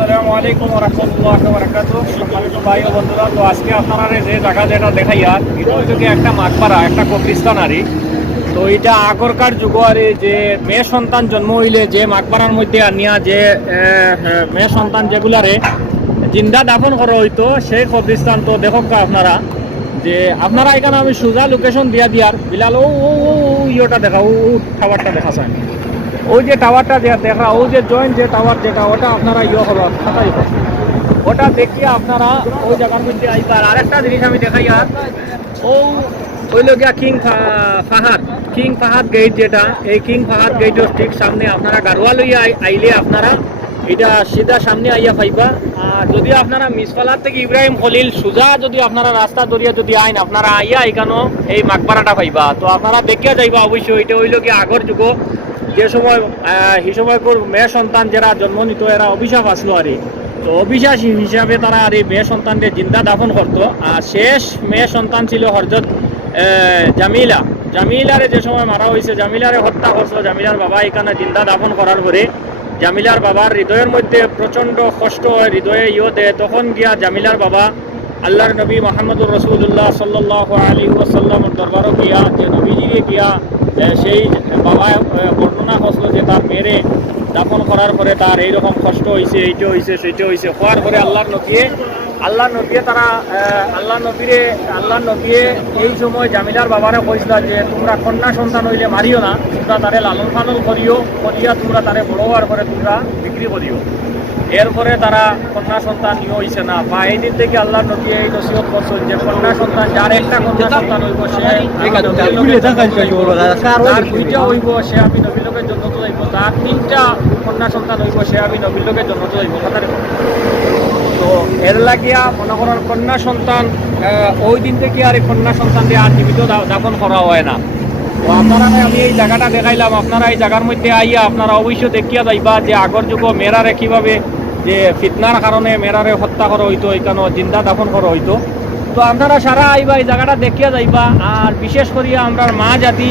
আসসালামু আলাইকুম ওয়া রাহমাতুল্লাহি ওয়া বারাকাতুহু। সম্মানিত ভাই ও বন্ধুরা, তো আজকে আপনারা যে জায়গা যেটা দেখাইয়া এটা হচ্ছে কি একটা মাকবারা, একটা কবরস্থান আরি। তো এটা আগরকার যুগ আরে যে মেয়ে সন্তান জন্ম হইলে যে মাকবারার মধ্যে আনিয়া যে মেয়ে সন্তান যেগুলারে জিন্দা দাফন করা হইতো সেই কবরস্থান। তো দেখো আপনারা যে আপনারা এখানে আমি সোজা লোকেশন দিয়া দিয়ার বিলাল ও ও ও ইয়েটা দেখা, ও টাওয়ারটা দেখা যায়, ওই যে টাওয়ারটা দেখা, ওই যে জয়েন্ট যে টাওয়ার যেটা, ওটা আপনারা ইয়ে হলো খাতাই হবে, ওটা দেখিয়ে আপনারা ওই জায়গার মধ্যে আইবার। আরেকটা জিনিস আমি দেখাই, আর ও হইল গিয়া কিং ফাহাদ গেট, যেটা এই কিং ফাহাদ গেটের ঠিক সামনে আপনারা গাড়োয়া লইয়া আইলে আপনারা এটা সিধা সামনে আইয়া পাইবা। আর যদি আপনারা মিসফালার থেকে ইব্রাহিম খলিল সোজা যদি আপনারা রাস্তা দরিয়া যদি আইন আপনারা আইয়া এখানেও এই মাকবারাটা পাইবা। তো আপনারা দেখিয়া যাইবা অবশ্যই। এটা হইল গিয়া আগর যুগ যে সময় সেই সময়কার মেয়ে সন্তান যারা জন্ম নিত এরা অভিশাপ আসলো আর তো অভিশাপ হিসাবে তারা আর এই মেয়ে সন্তানকে জিন্দা দাফন করতো। আর শেষ মেয়ে সন্তান ছিল হযরত জামিলারে যে সময় মারা হয়েছে, জামিলারে হত্যা করছিল জামিলার বাবা। এখানে জিন্দা দাফন করার পরে জামিলার বাবার হৃদয়ের মধ্যে প্রচণ্ড কষ্ট হয়, হৃদয়ে দেয়। তখন গিয়া জামিলার বাবা আল্লাহর নবী মুহাম্মদুর রাসূলুল্লাহ সাল্লাল্লাহু আলাইহি ওয়াসাল্লামের দরবারে গিয়া যে নবীজিকে গিয়া সেই বাবা বর্ণনা করছিল যে তার মেয়েরে দাফন করার পরে তার এইরকম কষ্ট হয়েছে, এইটা হয়েছে সেইটা হয়েছে। হওয়ার পরে আল্লাহর নবীরে এই সময় জামিলার বাবারে কইছিল যে তোমরা কন্যা সন্তান হইলে মারিও না, তোমরা তারে লালন পালন করিয়া তোমরা তারে বড় হওয়ার পরে তোমরা বিক্রি করিও। এরপরে তারা কন্যা সন্তান নিয়ে হইছে না, বা এই দিন থেকে আল্লাহ নবী এই নসিহত করছেন যে কন্যা সন্তান যার একটা কন্যা সন্তান হইব সে তার দুইটা হইব সে আমি নবীর লোকের জন্য তো যাইব, তার তিনটা কন্যা সন্তান হইব সে আমি নবীর লোকের জন্য তো যাইব। তো এর লাগিয়া মনে করার কন্যা সন্তান ওই দিন থেকে আর এই কন্যা সন্তানকে আর জীবিত দাফন করা হয় না। তো আপনারা আমি এই জায়গাটা দেখাইলাম, আপনারা এই জায়গার মধ্যে আইয়া আপনারা অবশ্যই দেখিয়া যাইবা যে আগর যুগ মেয়েরারে কীভাবে যে ফিতনার কারণে মেয়েরারে হত্যা করা হইতো, এখানে জিন্দা দাফন করা হইতো। তো আপনারা সারা আইবা এই জায়গাটা দেখিয়া যাইবা। আর বিশেষ করিয়া আমরা মা জাতি,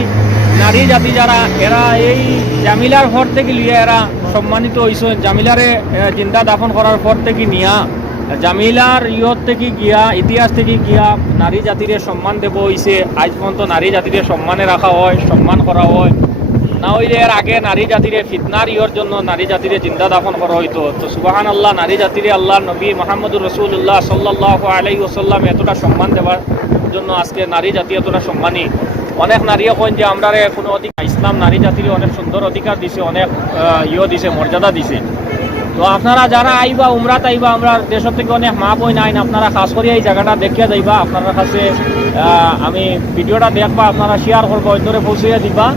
নারী জাতি যারা এরা এই জামিলার পর থেকে লিয়ে এরা সম্মানিত হইছে। জামিলারে জিন্দা দাফন করার পর থেকে নিয়া জামিলার থেকে গিয়া ইতিহাস থেকে গিয়া নারী জাতিরে সম্মান দেব হইছে। আজ পর্যন্ত নারী জাতিরে সম্মানে রাখা হয়, সম্মান করা হয় না। হইলে এর আগে নারী জাতিরে ফিতনার জন্য নারী জাতিরে জিন্দা দাফন করা হইতো। তো সুবহানাল্লাহ, নারী জাতিরে আল্লাহ নবী মুহাম্মদুর রাসূলুল্লাহ সাল্লাল্লাহু আলাইহি ওয়াসাল্লাম এতটা সম্মান দেওয়ার জন্য আজকে নারী জাতি এতটা সম্মানী। অনেক নারীও কইন যে আমরা কোনো অধিকার, ইসলাম নারী জাতির অনেক সুন্দর অধিকার দিছে, অনেক দিছে, মর্যাদা দিছে। তো আপনারা যারা আইবা উমরাত আইবা, আমরা দেশের থেকে অনেক মা বই নাইন, আপনারা খাস করে এই জায়গাটা দেখিয়া যাইবা। আপনার কাছে আমি ভিডিওটা দেখবা, আপনারা শেয়ার করবা, অন্যরে পৌঁছাইয়া দিবা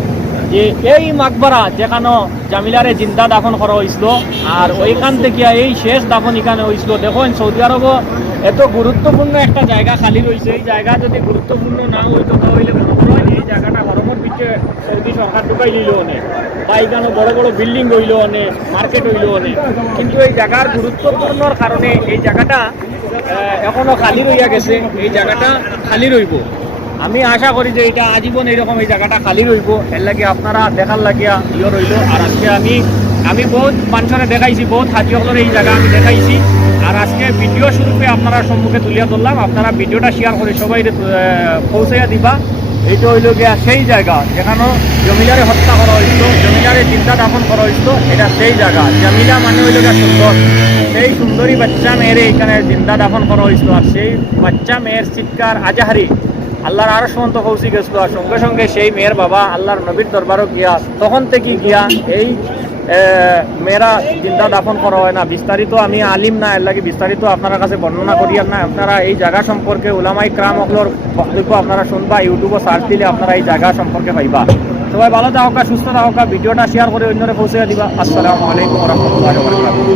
যে এই মাকবারা যেখানে জামিলারে জিন্দা দাফন করা হয়েছিল আর ওইখান থেকে এই শেষ দাফন এখানে হয়েছিল। দেখুন সৌদি আরব এত গুরুত্বপূর্ণ একটা জায়গা খালি রয়েছে। এই জায়গা যদি গুরুত্বপূর্ণ না হইতো তাহলে এই জায়গাটা গরমের পিছিয়ে সৌদি সরকার ঢুকাই দিল অনেক, বা এখানে বড় বড় বিল্ডিং হইল অনেক, মার্কেট হইল অনেক। কিন্তু এই জায়গার গুরুত্বপূর্ণর কারণে এই জায়গাটা এখনো খালি রইয়া গেছে। এই জায়গাটা খালি রইব, আমি আশা করি যে এটা আজীবন এইরকম এই জায়গাটা খালি রইব। এর লাগে আপনারা দেখার লাগিয়া রইল। আর আজকে আমি বহুত মানুষরে দেখাইছি, বহুত হাজিসকলের এই জায়গা আমি দেখাইছি। আর আজকে ভিডিও স্বরূপে আপনারা সম্মুখে তুলিয়া ধরলাম। আপনারা ভিডিওটা শেয়ার করে সবাই পৌঁছাইয়া দিবা। এইটা হইল গিয়া সেই জায়গা যেখানে জমিলারে হত্যা করা হয়েছিল, জমিলারে চিন্তা দাফন করা হয়েছিল। এটা সেই জায়গা। জামিলা মানে হইল গিয়া সুন্দর, সেই সুন্দরী বাচ্চা মেয়েরে এখানে জিন্দা দাফন করা হয়েছিল। আর সেই বাচ্চা মেয়ের চিৎকার আজাহারি আল্লাহর আরশ পর্যন্ত পৌঁছে গেছিল। আর সঙ্গে সঙ্গে সেই মেয়ের বাবা আল্লাহর নবীর দরবারও গিয়া তখন থেকে গিয়া এই মেয়েরা জিন্দা দাফন করা হয় না। বিস্তারিত আমি আলিম না, এর লাগে বিস্তারিত আপনার কাছে বর্ণনা করিয়ার না। আপনারা এই জায়গা সম্পর্কে উলামাই কিরাম হকলর বক্তব্য আপনারা শুনবা, ইউটিউবে সার্চ দিলে আপনারা এই জায়গা সম্পর্কে পাইবা। সবাই ভালো থাকা, সুস্থ থাকা, ভিডিওটা শেয়ার করে অন্যরে পৌঁছে দিবা। আসসালামু আলাইকুম ওয়া রাহমাতুল্লাহি ওয়া বারাকাতুহু।